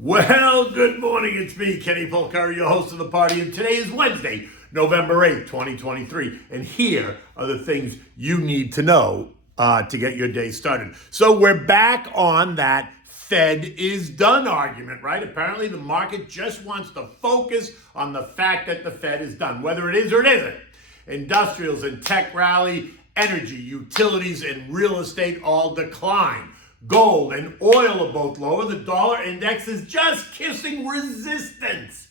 Well, good morning. It's me, ｃｈěǒpolical, your host of the party, and today is Wednesday, November 8th, 2023. And here are the things you need to know to get your day started. So we're back on that Fed is done argument, right? Apparently the market just wants to focus on the fact that the Fed is done, whether it is or it isn't. Industrials and tech rally, energy, utilities, and real estate all decline. Gold and oil are both lower. The dollar index is just kissing resistance.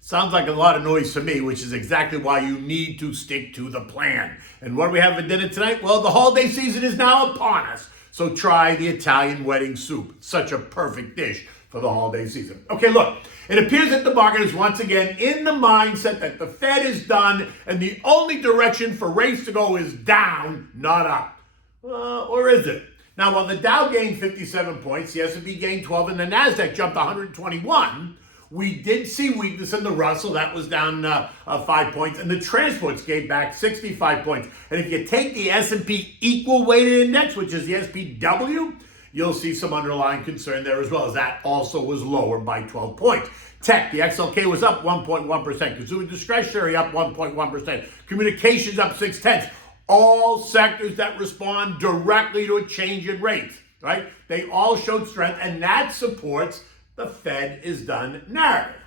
Sounds like a lot of noise to me, which is exactly why you need to stick to the plan. And what do we have for dinner tonight? Well, the holiday season is now upon us. So try the Italian wedding soup. Such a perfect dish for the holiday season. Okay, look, it appears that the market is once again in the mindset that the Fed is done and the only direction for rates to go is down, not up. Or is it? Now, while the Dow gained 57 points, the S&P gained 12, and the NASDAQ jumped 121, we did see weakness in the Russell. That was down 5 points, and the transports gave back 65 points. And if you take the S&P equal weighted index, which is the SPW, you'll see some underlying concern there as well, as that also was lower by 12 points. Tech, the XLK was up 1.1%. Consumer discretionary up 1.1%. Communications up 0.6%. All sectors that respond directly to a change in rates, right? They all showed strength, and that supports the Fed is done narrative.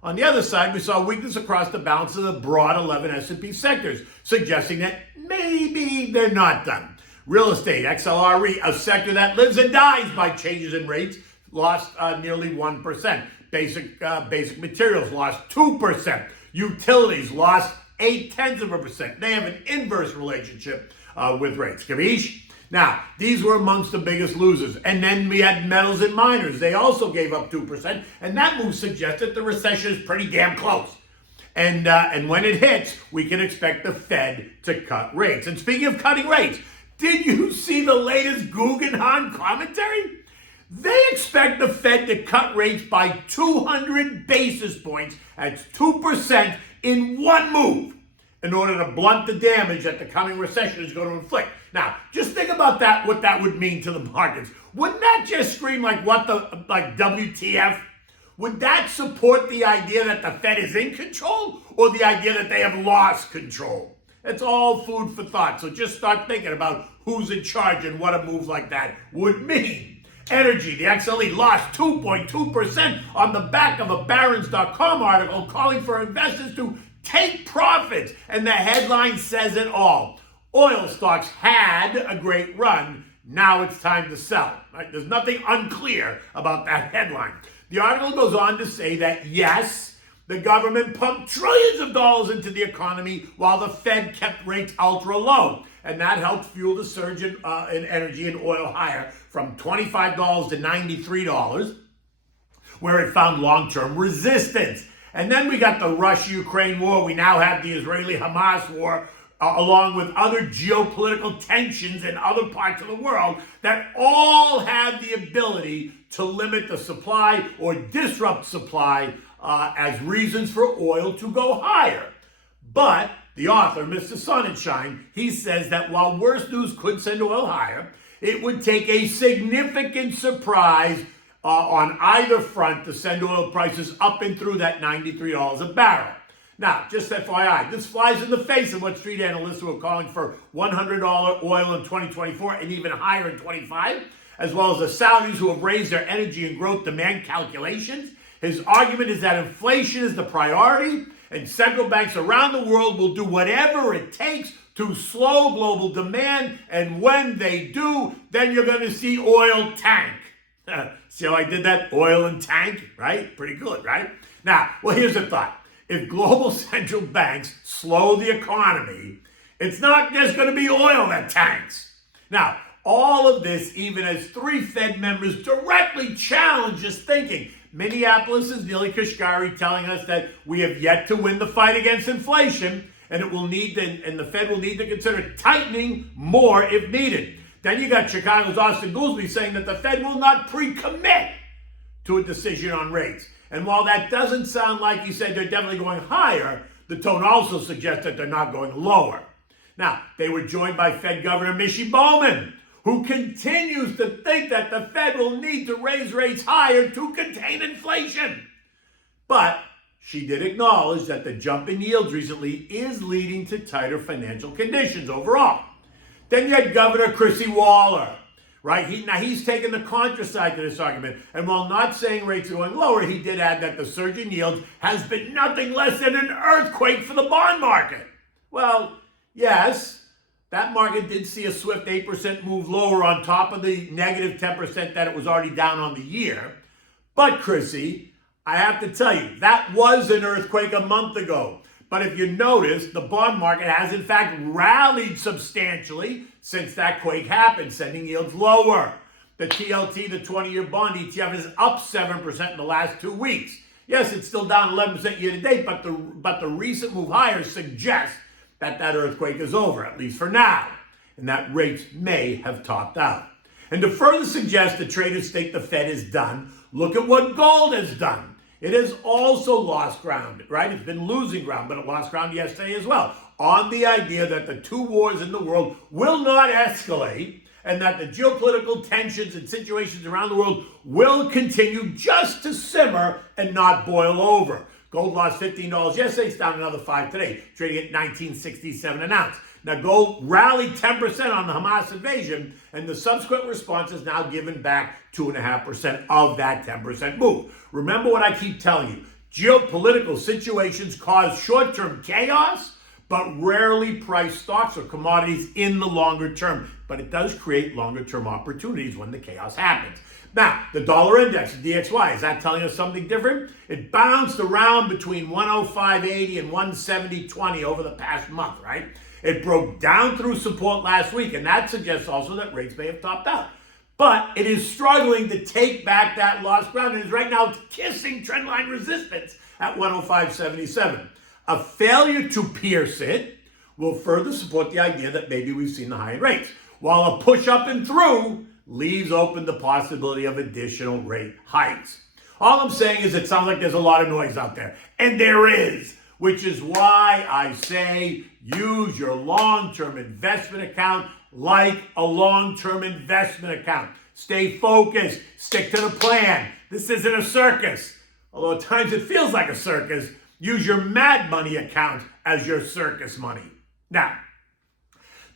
On the other side, we saw weakness across the balance of the broad 11 S&P sectors, suggesting that maybe they're not done. Real estate, XLRE, a sector that lives and dies by changes in rates, lost nearly 1%. Basic materials lost 2%. Utilities lost 0.8%. They have an inverse relationship with rates. Capiche? Now, these were amongst the biggest losers. And then we had metals and miners. They also gave up 2%. And that move suggests that the recession is pretty damn close. And when it hits, we can expect the Fed to cut rates. And speaking of cutting rates, did you see the latest Guggenheim commentary? They expect the Fed to cut rates by 200 basis points. That's 2% in one move in order to blunt the damage that the coming recession is going to inflict. Now, just think about that, what that would mean to the markets. Wouldn't that just scream like WTF? Would that support the idea that the Fed is in control or the idea that they have lost control? It's all food for thought. So just start thinking about who's in charge and what a move like that would mean. Energy, the XLE lost 2.2% on the back of a Barron's.com article calling for investors to take profits. And the headline says it all. Oil stocks had a great run. Now it's time to sell. Right? There's nothing unclear about that headline. The article goes on to say that, yes, the government pumped trillions of dollars into the economy while the Fed kept rates ultra low. And that helped fuel the surge in energy and oil higher from $25 to $93, where it found long-term resistance. And then we got the Russia-Ukraine war. We now have the Israeli-Hamas war, along with other geopolitical tensions in other parts of the world that all have the ability to limit the supply or disrupt supply as reasons for oil to go higher. But the author, Mr. Sonnenschein, he says that while worse news could send oil higher, it would take a significant surprise on either front to send oil prices up and through that $93 a barrel. Now, just FYI, this flies in the face of what street analysts who are calling for $100 oil in 2024 and even higher in 25, as well as the Saudis who have raised their energy and growth demand calculations. His argument is that inflation is the priority, and central banks around the world will do whatever it takes to slow global demand, and when they do, then you're going to see oil tank. See how I did that? Oil and tank, right? Pretty good, right? Now, well, here's the thought. If global central banks slow the economy, it's not just going to be oil that tanks. Now, all of this, even as 3 Fed members directly challenge this thinking. Minneapolis' ｃｈěǒpolical telling us that we have yet to win the fight against inflation, and the Fed will need to consider tightening more if needed. Then you got Chicago's Austin Goolsbee saying that the Fed will not pre-commit to a decision on rates. And while that doesn't sound like he said they're definitely going higher, the tone also suggests that they're not going lower. Now, they were joined by Fed Governor Moshe Bowman, who continues to think that the Fed will need to raise rates higher to contain inflation. But she did acknowledge that the jump in yields recently is leading to tighter financial conditions overall. Then you had Governor Chrissy Waller, right? He's taken the contra side to this argument. And while not saying rates are going lower, he did add that the surge in yields has been nothing less than an earthquake for the bond market. Well, yes, that market did see a swift 8% move lower on top of the negative 10% that it was already down on the year. But Chrissy, I have to tell you, that was an earthquake a month ago. But if you notice, the bond market has in fact rallied substantially since that quake happened, sending yields lower. The TLT, the 20-year bond ETF, is up 7% in the last 2 weeks. Yes, it's still down 11% year to date, but the recent move higher suggests that earthquake is over, at least for now, and that rates may have topped out. And to further suggest that traders think the Fed is done, look at what gold has done. It has also lost ground, right? It's been losing ground, but it lost ground yesterday as well, on the idea that the two wars in the world will not escalate and that the geopolitical tensions and situations around the world will continue just to simmer and not boil over. Gold lost $15 yesterday. It's down another $5 today, trading at $19.67 an ounce. Now, gold rallied 10% on the Hamas invasion, and the subsequent response has now given back 2.5% of that 10% move. Remember what I keep telling you. Geopolitical situations cause short-term chaos, but rarely price stocks or commodities in the longer term. But it does create longer-term opportunities when the chaos happens. Now, the dollar index, the DXY, is that telling us something different? It bounced around between 105.80 and 170.20 over the past month, right? It broke down through support last week, and that suggests also that rates may have topped out. But it is struggling to take back that lost ground, and is right now kissing trendline resistance at 105.77. A failure to pierce it will further support the idea that maybe we've seen the high in rates, while a push up and through leaves open the possibility of additional rate hikes. All I'm saying is it sounds like there's a lot of noise out there, and there is, which is why I say use your long-term investment account like a long-term investment account. Stay focused, stick to the plan. This isn't a circus. Although at times it feels like a circus, use your Mad Money account as your circus money. Now,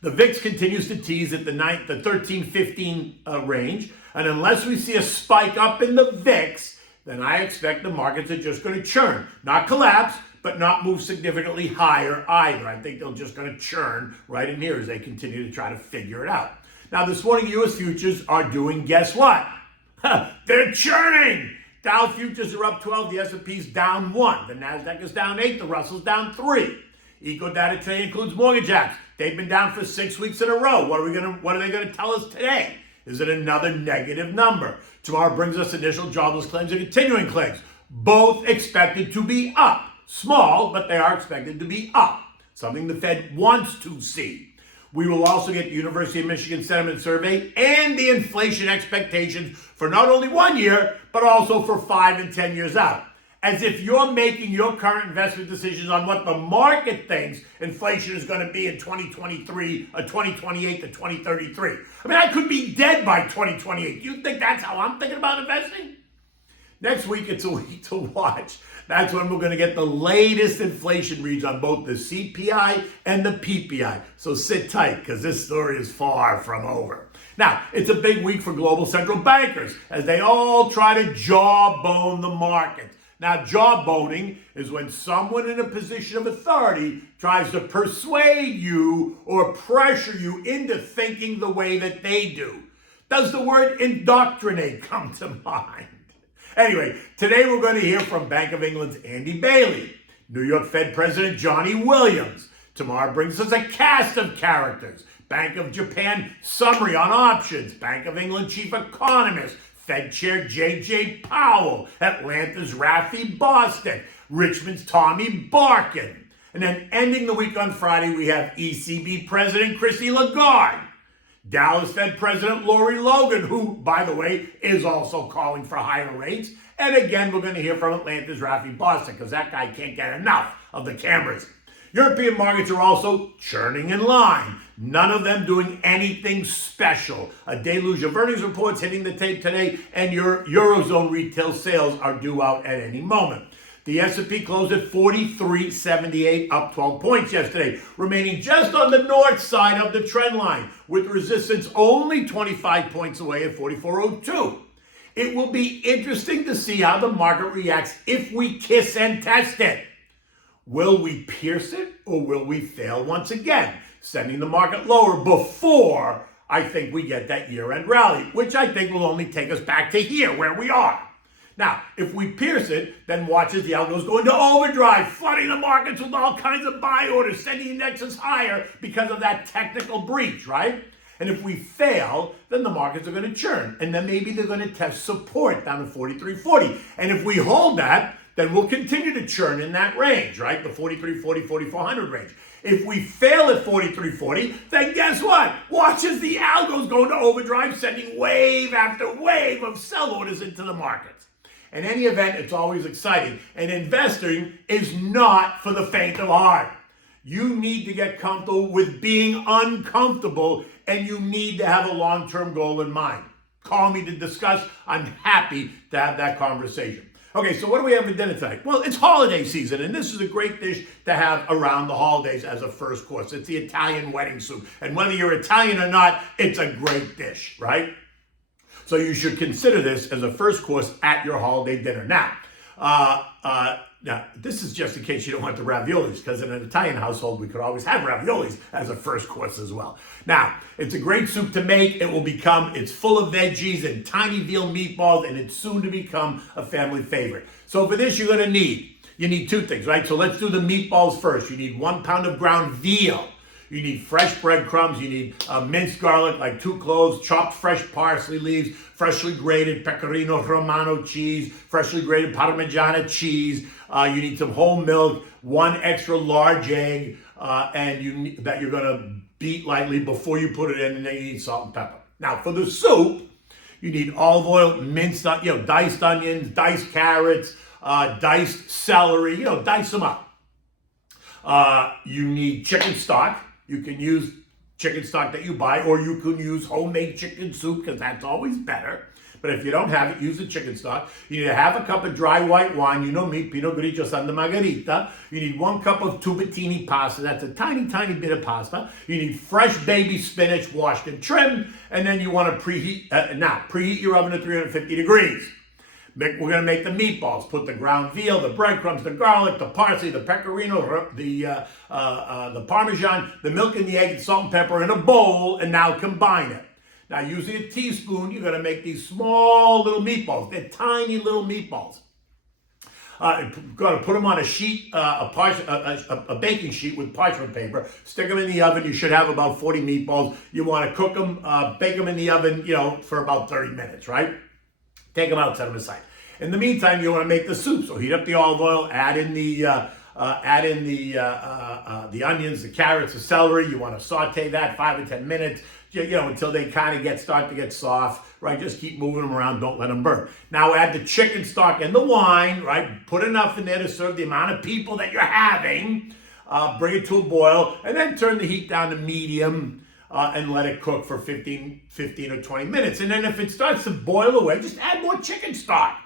the VIX continues to tease at the 13-15 range, and unless we see a spike up in the VIX, then I expect the markets are just going to churn, not collapse, but not move significantly higher either. I think they're just going to churn right in here as they continue to try to figure it out. Now, this morning, U.S. futures are doing, guess what? They're churning. Dow futures are up 12, the S&P's down 1, the Nasdaq is down 8, the Russell's down 3. Eco data today includes mortgage apps. They've been down for 6 weeks in a row. What are they going to tell us today? Is it another negative number? Tomorrow brings us initial jobless claims and continuing claims, both expected to be up. Small, but they are expected to be up, something the Fed wants to see. We will also get the University of Michigan sentiment survey and the inflation expectations for not only 1 year, but also for 5 and 10 years out. As if you're making your current investment decisions on what the market thinks inflation is going to be in 2023, 2028 to 2033. I mean, I could be dead by 2028. Do you think that's how I'm thinking about investing? Next week, it's a week to watch. That's when we're going to get the latest inflation reads on both the CPI and the PPI. So sit tight, because this story is far from over. Now, it's a big week for global central bankers as they all try to jawbone the market. Now, jawboning is when someone in a position of authority tries to persuade you or pressure you into thinking the way that they do. Does the word indoctrinate come to mind? Anyway, today we're going to hear from Bank of England's Andy Bailey, New York Fed President Johnny Williams. Tomorrow brings us a cast of characters. Bank of Japan summary on options. Bank of England Chief Economist, Fed Chair J.J. Powell, Atlanta's Rafi Bostic, Richmond's Tommy Barkin. And then ending the week on Friday, we have ECB President Christine Lagarde, Dallas Fed President Lori Logan, who, by the way, is also calling for higher rates. And again, we're going to hear from Atlanta's Rafi Bostic, because that guy can't get enough of the cameras. European markets are also churning in line. None of them doing anything special. A deluge of earnings reports hitting the tape today, and your Eurozone retail sales are due out at any moment. The S&P closed at 4378, up 12 points yesterday, remaining just on the north side of the trend line, with resistance only 25 points away at 4402. It will be interesting to see how the market reacts if we kiss and test it. Will we pierce it, or will we fail once again, sending the market lower before I think we get that year-end rally, which I think will only take us back to here where we are. Now, if we pierce it, then watch as the algos go into overdrive, flooding the markets with all kinds of buy orders, sending indexes higher because of that technical breach, right? And if we fail, then the markets are going to churn. And then maybe they're going to test support down to 4340. And if we hold that, then we'll continue to churn in that range, right? The 4340, 4400 range. If we fail at 4340, then guess what? Watch as the algos go into overdrive, sending wave after wave of sell orders into the markets. In any event, it's always exciting. And investing is not for the faint of heart. You need to get comfortable with being uncomfortable, and you need to have a long-term goal in mind. Call me to discuss. I'm happy to have that conversation. Okay, so what do we have for dinner tonight? Well, it's holiday season, and this is a great dish to have around the holidays as a first course. It's the Italian wedding soup. And whether you're Italian or not, it's a great dish, right? So you should consider this as a first course at your holiday dinner. Now, this is just in case you don't want the raviolis, because in an Italian household, we could always have raviolis as a first course as well. Now, it's a great soup to make. It's full of veggies and tiny veal meatballs, and it's soon to become a family favorite. So for this, you need two things, right? So let's do the meatballs first. You need 1 pound of ground veal. You need fresh breadcrumbs. You need minced garlic, like 2 cloves, chopped fresh parsley leaves, freshly grated pecorino romano cheese, freshly grated parmigiana cheese. You need some whole milk, 1 extra large egg, and that you're going to beat lightly before you put it in, and then you need salt and pepper. Now, for the soup, you need olive oil, minced, diced onions, diced carrots, diced celery, dice them up. You need chicken stock. You can use chicken stock that you buy, or you can use homemade chicken soup, because that's always better. But if you don't have it, use the chicken stock. You need 1/2 cup of dry white wine. You know me, Pinot Grigio Santa Margherita. You need 1 cup of tubettini pasta. That's a tiny, tiny bit of pasta. You need fresh baby spinach, washed and trimmed. And then you want to preheat your oven to 350 degrees. We're going to make the meatballs. Put the ground veal, the breadcrumbs, the garlic, the parsley, the pecorino, the parmesan, the milk and the egg, and salt and pepper in a bowl, and now combine it. Now, using a teaspoon, you're going to make these small little meatballs. They're tiny little meatballs. You're going to put them on a sheet, a baking sheet with parchment paper. Stick them in the oven. You should have about 40 meatballs. You want to cook them, bake them in the oven, for about 30 minutes, right? Take them out, set them aside. In the meantime, you want to make the soup. So heat up the olive oil, add in the onions, the carrots, the celery. You want to saute that 5 or 10 minutes, until they kind of start to get soft, right? Just keep moving them around. Don't let them burn. Now add the chicken stock and the wine, right? Put enough in there to serve the amount of people that you're having. Bring it to a boil, and then turn the heat down to medium. And let it cook for 15 or 20 minutes. And then if it starts to boil away, just add more chicken stock.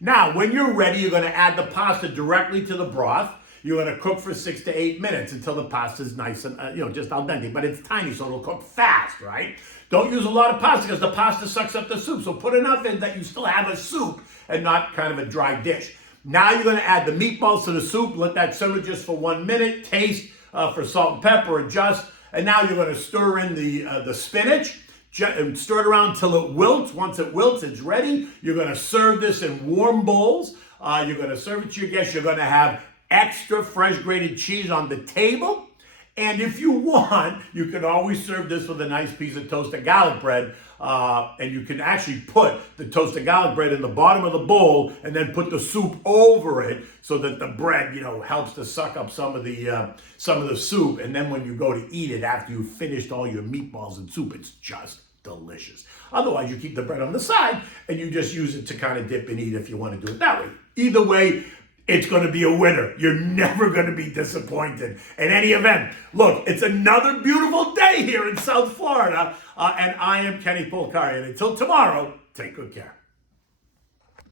Now, when you're ready, you're going to add the pasta directly to the broth. You're going to cook for 6 to 8 minutes until the pasta is nice and, just al dente. But it's tiny, so it'll cook fast, right? Don't use a lot of pasta, because the pasta sucks up the soup. So put enough in that you still have a soup and not kind of a dry dish. Now you're going to add the meatballs to the soup. Let that simmer just for 1 minute. Taste for salt and pepper, adjust. And now you're going to stir in the spinach, and stir it around until it wilts. Once it wilts, it's ready. You're going to serve this in warm bowls. You're going to serve it to your guests. You're going to have extra fresh grated cheese on the table. And if you want, you can always serve this with a nice piece of toasted garlic bread. And you can actually put the toasted garlic bread in the bottom of the bowl, and then put the soup over it, so that the bread, helps to suck up some of the soup. And then when you go to eat it after you've finished all your meatballs and soup, it's just delicious. Otherwise, you keep the bread on the side, and you just use it to kind of dip and eat if you want to do it that way. Either way, it's going to be a winner. You're never going to be disappointed. In any event, look, it's another beautiful day here in South Florida, and I am Kenny Polcari. And until tomorrow, take good care.